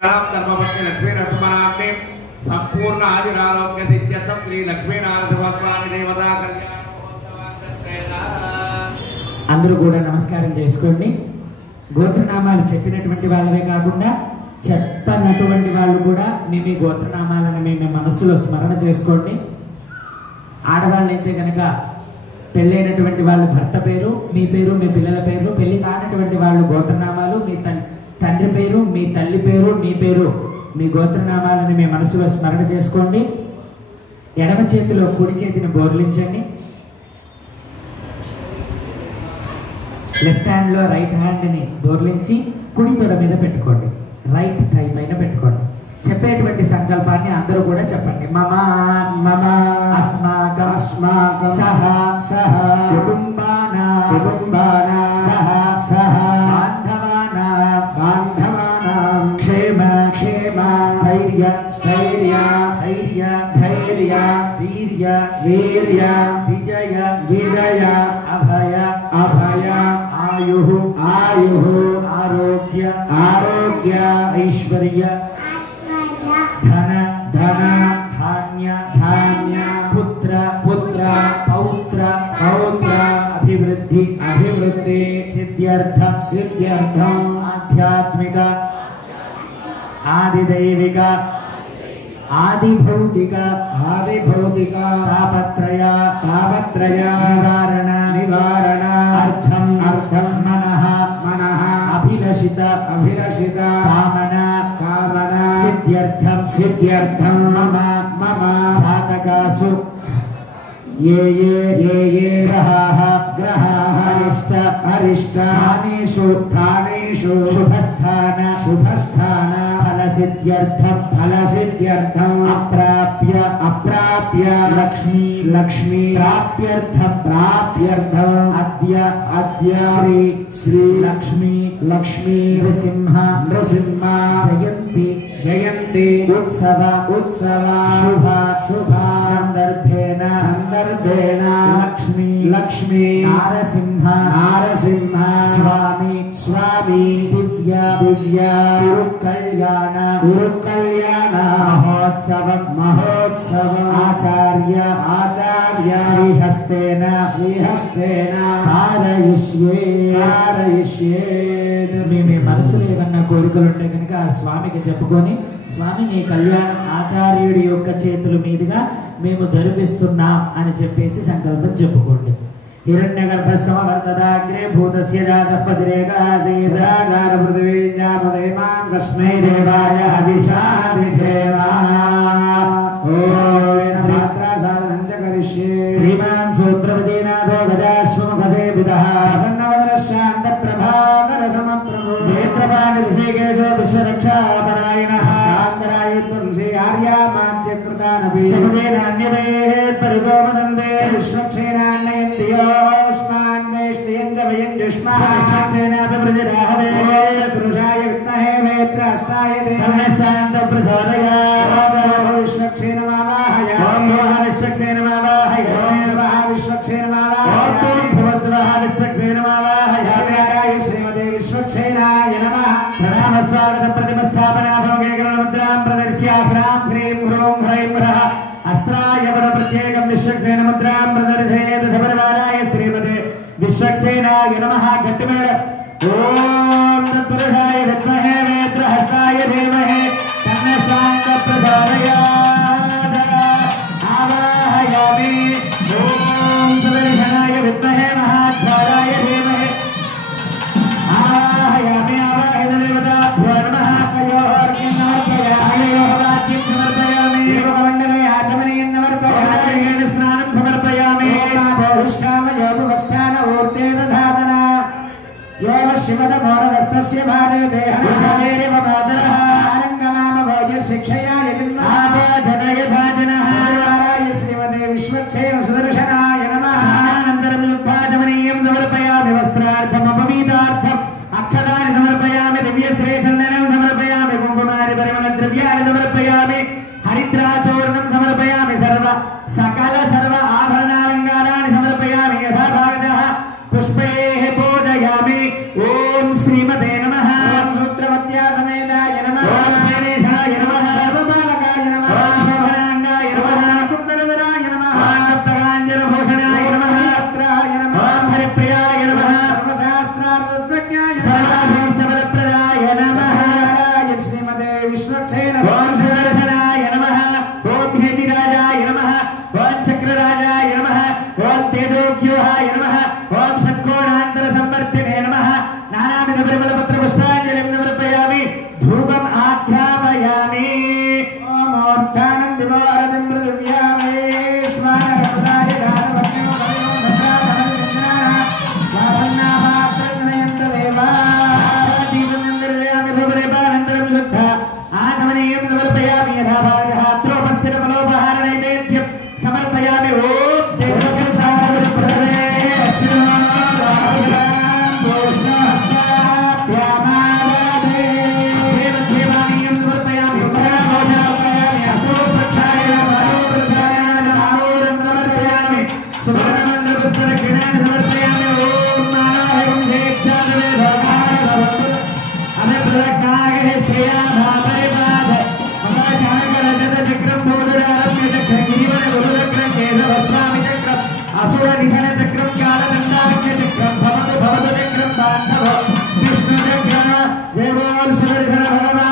धर्मपत्नी लक्ष्मी नरसिंहनाम्नि संपूर्ण आदिरारोग्य सिद्ध्यर्थं श्री लक्ष्मी नरसिंहस्वामी देवता कल्याण అందరూ కూడా నమస్కారం చేసుకోండి. గోత్రనామాలు చెప్పినటువంటి వాళ్ళవే కాకుండా చెప్పనటువంటి వాళ్ళు కూడా మీ గోత్రనామాలను మీ మనసులో స్మరణ చేసుకోండి. ఆడవాళ్ళు అయితే కనుక పెళ్ళైనటువంటి వాళ్ళు భర్త పేరు, మీ పేరు, మీ పిల్లల పేరు, పెళ్లి కానటువంటి వాళ్ళు గోత్రనామాలు, మీ తండ్రి పేరు, మీ తల్లి పేరు, మీ పేరు, మీ గోత్రనామాలను మీ మనసులో స్మరణ చేసుకోండి. ఎడమ చేతిలో కుడి చేతిని బోర్లించండి. లెఫ్ట్ హ్యాండ్లో రైట్ హ్యాండ్ని బోర్లించి కుడి తొడ మీద పెట్టుకోండి, రైట్ థై పైన పెట్టుకోండి. చెప్పేటువంటి సంకల్పాన్ని అందరూ కూడా చెప్పండి. మమ మమ అస్మాకం అస్మాకం సహ సహ కుటుంబానా కుటుంబానా సహ సహ బాంధవానా బాంధవానా క్షేమ క్షేమ స్థైర్య స్థైర్య ధైర్య ధైర్య వీర్య వీర్య విజయ విజయ అభయ అభయ ఆయు ఆయు ఆరోగ్య ఆరోగ్య ఐశ్వర్య ధన ధన ధాన్య ధాన్య పుత్ర పుత్ర పౌత్ర పౌత్ర అభివృద్ధి అభివృద్ధి సిద్ధ్యర్థం సిద్ధ్యర్థం ఆధ్యాత్మిక ఆదిదైవిక ఆదిభౌతిక ఆదిభౌతిక తాపత్రయ తాపత్రయ నివారణ నివారణ అర్థం అర్థం మనః మనః అభిలషిత అభిలషిత కామన కామన సిద్ధ్యర్థం సిద్ధ్యర్థం మమ మమ జాతకాసు ये ये ये ये ग्रहाः ग्रहाः अरिष्ट अरिष्ट स्थानेषु स्थानेषु शुभस्थान शुभस्थान फलसिद्ध्यर्थं फलसिद्ध्यर्थं अप्राप्य अप्राप्य लक्ष्मी लक्ष्मी प्राप्यर्थं प्राप्यर्थं अद्य अद्य श्री श्री लक्ष्मी लक्ष्मी नृसिंह नृसिंह जयन्ती जयन्ती उत्सव उत्सव शुभ शुभ संदर्भेन संदर्भेन लक्ष्मी लक्ष्मी नारसिंह नारसिंह स्वामी स्वामी दिव्य दिव्य तिरुकल्याण तिरुकल्याण महोत्सव महोत्सव आचार्य आचार्य श्रीहस्तेन श्रीहस्तेन कारयिष्ये कारयिष्ये మీ మనసులో ఏమన్నా కోరికలు ఉంటే కనుక ఆ స్వామికి చెప్పుకొని, స్వామి నీ కళ్యాణం ఆచార్యుడి యొక్క చేతుల మీదుగా మేము జరిపిస్తున్నాం అని చెప్పేసి సంకల్పం చెప్పుకోండి. హిరణ్యగర్భ సమవర్తదాగ్రే భూతస్య జాతః పతిరేకాసీదాచార పృథివీజామదేమాం కస్మై దేవాయ హవిషా విధేవా ఓం శ్రీత్రా సాధనం చ కరిష్యే శ్రీమాన్ సూత్రవదీనాథో గజాశ్వముఖసేవిదః ప్రసన్నవదనశాంత ప్రభాకర సమప్రభో నేత్రపాణి ఋషికేశో విశ్వరక్షాపరాయణః ఆంతరాయత్వం శ్రీ ఆర్యామాత్యకృతానపి శబ్దేనాన్యవేద్ పరితోమనందే విశ్వక్షేనాన్నయంతి యోస్మాన్ వేష్టియం చ వయం జుష్మా విశ్వక్షేనాపి ప్రజరాహవే పురుషాయ విద్మహే వేత్రాస్తాయ దేవశాంత ప్రచోదయాత్ ఓం విశ్వక్షేనమావాహయ ఓం విశ్వక్షేనమావాహయ ఓం శివః విశ్వక్షేనమావాహయ ఓం భవస్వః విశ్వక్షేనమావాహయ నారాయ శ్రీమతే విశ్వక్షేనాయ నమః ప్రణామ స్వాగత ప్రతిమ స్థాపనాభంగేకరణ ముద్రాం ప్రదర్శ్య హ్రాం హ్రీం హ్రూం హ్రైం హ్రః అస్త్రాయ వర ప్రత్యేకం విశ్వక్షేన ముద్రాం ప్రదర్శయేత్ సపరివారాయ శ్రీమతే విశ్వక్షేనాయ నమః. గట్టిమేళ ఓం తత్పురుషాయ విద్మహే వేత్రహస్తాయ ధీమహి తన్నః శాంత ప్రచోదయాత్ ఆవాహయామి. ఓం సుదర్శనాయ విద్మహే మహాజ్వాలాయ ధీమహి ఆవాహయామి. ఆవాహిత దేవతాభ్యో నమః. స్వయోర్ఘ్యం సమర్పయామి. వాక్యం సమర్పయామి. దేవమండలే ఆచమనీయం సమర్పయామి. స్నానం సమర్పయామి. భూష్టామయోపస్థాన ఊర్తేన ధాతన యోగ శివద మోరదస్తస్య భారే దేహేరివ మాతరః ఆరంగమామ భోజ శిక్షయా యజన్మా జనయ భాజనః నారాయ శ్రీమతే విశ్వక్షేణ సుదర్శనాయ నమః. అనంతరం యుద్ధాచమనీయం సమర్పయామి. వస్త్రార్థమపవీతార్థం అక్షతాని సమర్పయామి. దివ్యశ్రేచందనం సమర్పయామి. కుంకుమాని పరిమళ ద్రవ్యాన్ని సమర్పయామి. హరిద్రాచూర్ణం సమర్పయామి. సకల సర్వ ఆభరణాలంకారాన్ని సమర్పయామి. యథాభాగతః పుష్పైః పూజయామి. ఓం శ్రీమతే నమః. ఓం సూత్రవత్యా సమేతాయ నమః. ఓం आध्यापयामि ओम मूर्धानं दिवारदिं पृथिव्यामे श्वानरपदाय गानवन्यो भयो सत्राधनचन्द्राः वासन्नापात्रं देवा दीपं निर्दयामि भवरेपानन्तरं शुद्धा आचमनीयं समर्पयामि यथा भागः अत्रोपस्थितफलोपहारनैवेद्यं समर्पयामि ॐ देवसिद्धारप्रभवे असुरनिधन चक्रं कालदण्डाग्नि चक्रं भवतु भवतु चक्रं बान्धव विष्णु चक्र जय बोल सुरनिधन भगवान